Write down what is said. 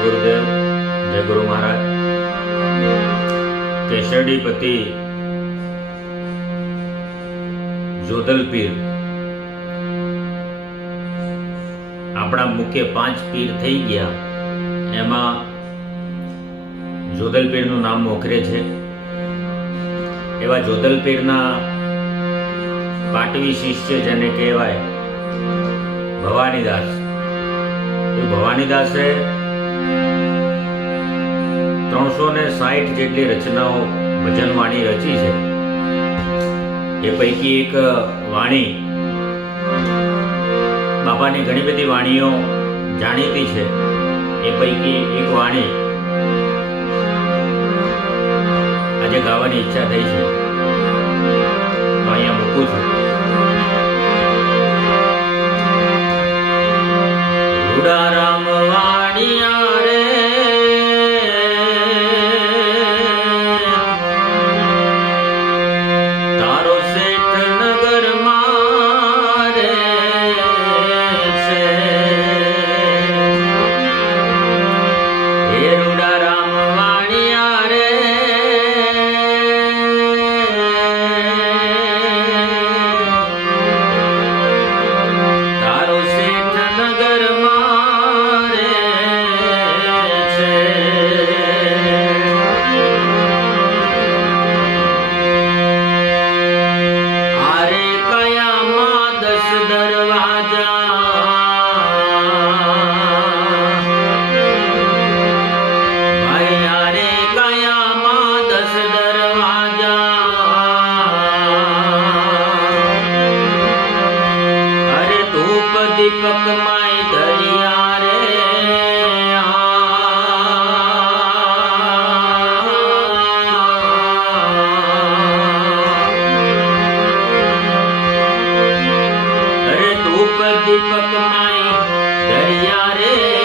ગુરુદેવ, જય ગુરુ મહારાજ. કેશરડીપતિ જોધલ પીર આપણા મુખ્ય પાંચ પીર થઈ ગયા. એમાં જોધલ પીરનું નામ મોખરે છે. એવા જોધલ પીરના પાટવી શિષ્ય જેને કહેવાય ભવાનીદાસ. ભવાનીદાસે ત્રણસો ને સાઠ જેટલી રચનાઓ ભજન વાણી રચી છે. એ પૈકી એક વાણી બાપાની ઘણી બધી વાણીઓ જાણીતી છે. એ પૈકી એક વાણી આજે ગાવાની ઈચ્છા થઈ છે. તો અહીંયા મૂકું છું. રામ વાડિયા દીપક માય દરિયા રે